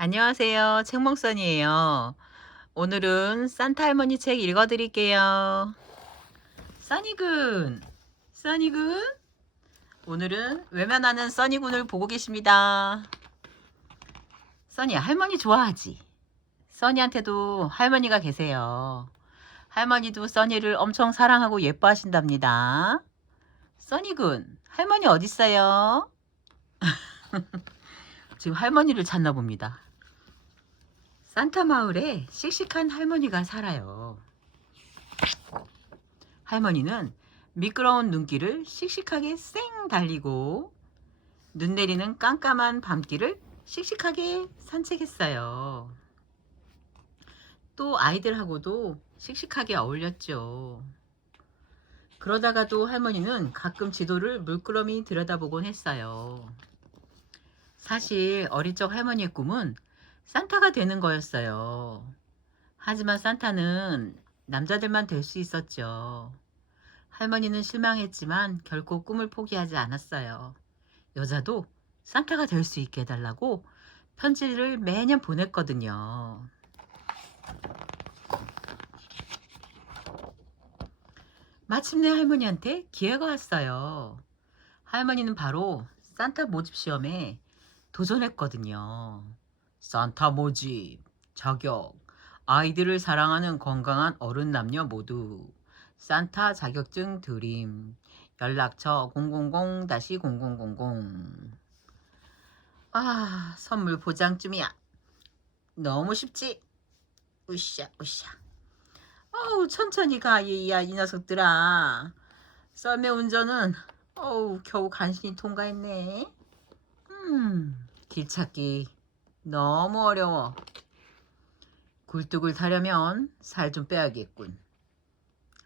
안녕하세요. 책몽선이에요. 오늘은 산타 할머니 책 읽어드릴게요. 써니군, 써니군. 오늘은 외면하는 써니군을 보고 계십니다. 써니 할머니 좋아하지? 써니한테도 할머니가 계세요. 할머니도 써니를 엄청 사랑하고 예뻐하신답니다. 써니군, 할머니 어딨어요? 지금 할머니를 찾나 봅니다. 산타 마을에 씩씩한 할머니가 살아요. 할머니는 미끄러운 눈길을 씩씩하게 쌩 달리고 눈 내리는 깜깜한 밤길을 씩씩하게 산책했어요. 또 아이들하고도 씩씩하게 어울렸죠. 그러다가도 할머니는 가끔 지도를 물끄러미 들여다보곤 했어요. 사실 어릴 적 할머니의 꿈은 산타가 되는 거였어요. 하지만 산타는 남자들만 될 수 있었죠. 할머니는 실망했지만 결코 꿈을 포기하지 않았어요. 여자도 산타가 될 수 있게 해달라고 편지를 매년 보냈거든요. 마침내 할머니한테 기회가 왔어요. 할머니는 바로 산타 모집 시험에 도전했거든요. 산타 모집 자격 아이들을 사랑하는 건강한 어른 남녀 모두 산타 자격증 드림 연락처 000-0000 아, 선물 보장쯤이야. 너무 쉽지? 으쌰, 으쌰. 어우, 천천히 가, 이, 야, 이 녀석들아. 썰매 운전은, 어우, 겨우 간신히 통과했네. 음, 길 찾기 너무 어려워. 굴뚝을 타려면 살 좀 빼야겠군.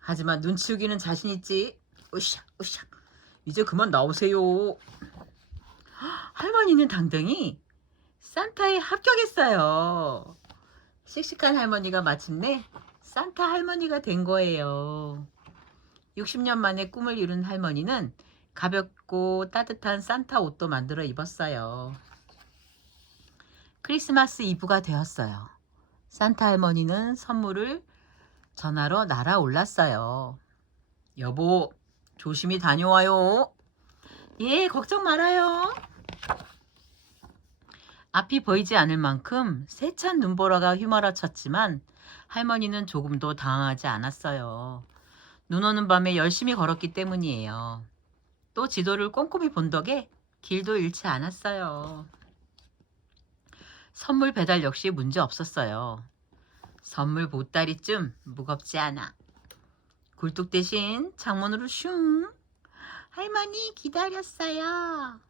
하지만 눈치우기는 자신 있지. 으쌰, 으쌰. 이제 그만 나오세요. 할머니는 당당히 산타에 합격했어요. 씩씩한 할머니가 마침내 산타 할머니가 된 거예요. 60년 만에 꿈을 이룬 할머니는 가볍고 따뜻한 산타 옷도 만들어 입었어요. 크리스마스 이브가 되었어요. 산타 할머니는 선물을 전화로 날아올랐어요. 여보, 조심히 다녀와요. 예, 걱정 말아요. 앞이 보이지 않을 만큼 세찬 눈보라가 휘몰아쳤지만 할머니는 조금도 당황하지 않았어요. 눈 오는 밤에 열심히 걸었기 때문이에요. 또 지도를 꼼꼼히 본 덕에 길도 잃지 않았어요. 선물 배달 역시 문제 없었어요. 선물 보따리쯤 무겁지 않아. 굴뚝 대신 창문으로 슝. 할머니 기다렸어요.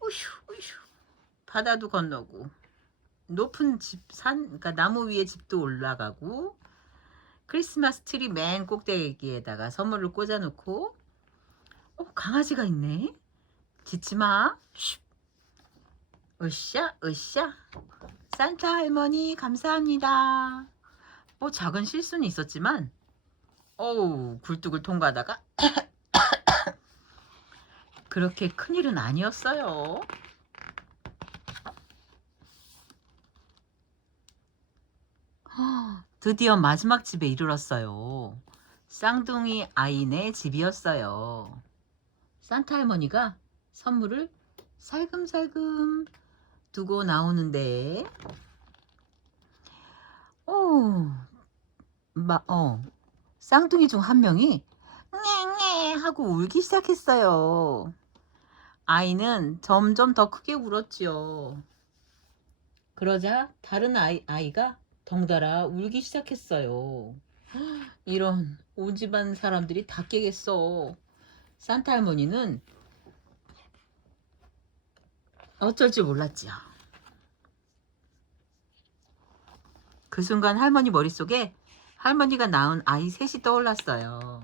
우휴 우휴. 바다도 건너고 높은 집 산, 그러니까 나무 위에 집도 올라가고 크리스마스 트리 맨 꼭대기에다가 선물을 꽂아놓고 어, 강아지가 있네. 짖지 마. 쉿. 으쌰, 으쌰. 산타 할머니 감사합니다. 뭐 작은 실수는 있었지만, 어우, 굴뚝을 통과하다가 그렇게 큰 일은 아니었어요. 드디어 마지막 집에 이르렀어요. 쌍둥이 아이네 집이었어요. 산타 할머니가 선물을 살금살금 두고 나오는데, 오, 마, 어, 쌍둥이 중 한 명이 녜녜 하고 울기 시작했어요. 아이는 점점 더 크게 울었지요. 그러자 다른 아이, 아이가 덩달아 울기 시작했어요. 이런 온 집안 사람들이 다 깨겠어. 산타 할머니는 어쩔 줄 몰랐지요. 그 순간 할머니 머릿속에 할머니가 낳은 아이 셋이 떠올랐어요.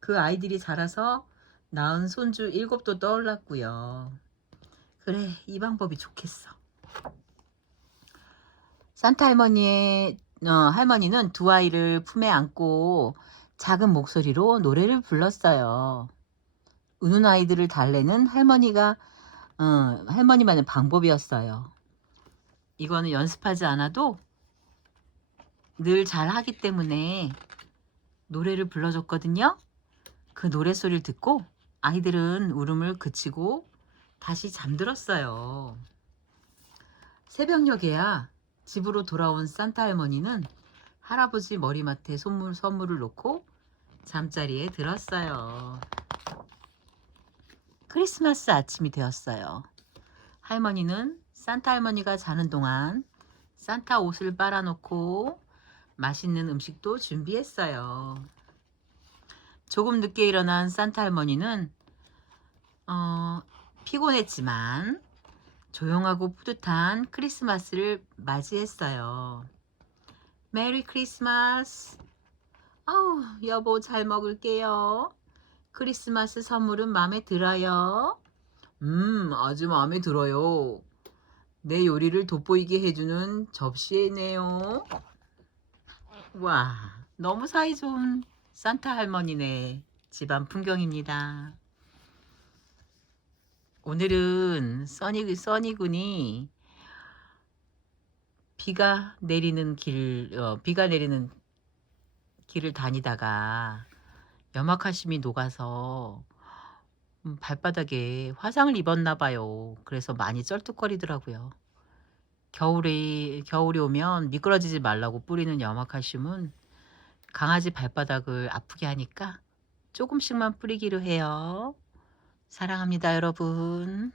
그 아이들이 자라서 낳은 손주 일곱도 떠올랐고요. 그래, 이 방법이 좋겠어. 산타 할머니의 어, 할머니는 두 아이를 품에 안고 작은 목소리로 노래를 불렀어요. 우는 아이들을 달래는 할머니가 어, 할머니만의 방법이었어요. 이거는 연습하지 않아도 늘 잘하기 때문에 노래를 불러줬거든요. 그 노랫소리를 듣고 아이들은 울음을 그치고 다시 잠들었어요. 새벽녘에야 집으로 돌아온 산타 할머니는 할아버지 머리맡에 선물, 선물을 놓고 잠자리에 들었어요. 크리스마스 아침이 되었어요. 할머니는 산타 할머니가 자는 동안 산타 옷을 빨아놓고 맛있는 음식도 준비했어요. 조금 늦게 일어난 산타 할머니는 어, 피곤했지만 조용하고 뿌듯한 크리스마스를 맞이했어요. 메리 크리스마스. 아우, 여보 잘 먹을게요. 크리스마스 선물은 마음에 들어요? 음, 아주 마음에 들어요. 내 요리를 돋보이게 해주는 접시네요. 와, 너무 사이 좋은 산타 할머니네. 집안 풍경입니다. 오늘은 써니, 써니군이 비가 내리는 길, 어, 비가 내리는 길을 다니다가 염화카심이 녹아서 음, 발바닥에 화상을 입었나 봐요. 그래서 많이 쩔뚝거리더라고요. 겨울에 겨울이 오면 미끄러지지 말라고 뿌리는 염화칼슘은 강아지 발바닥을 아프게 하니까 조금씩만 뿌리기로 해요. 사랑합니다, 여러분.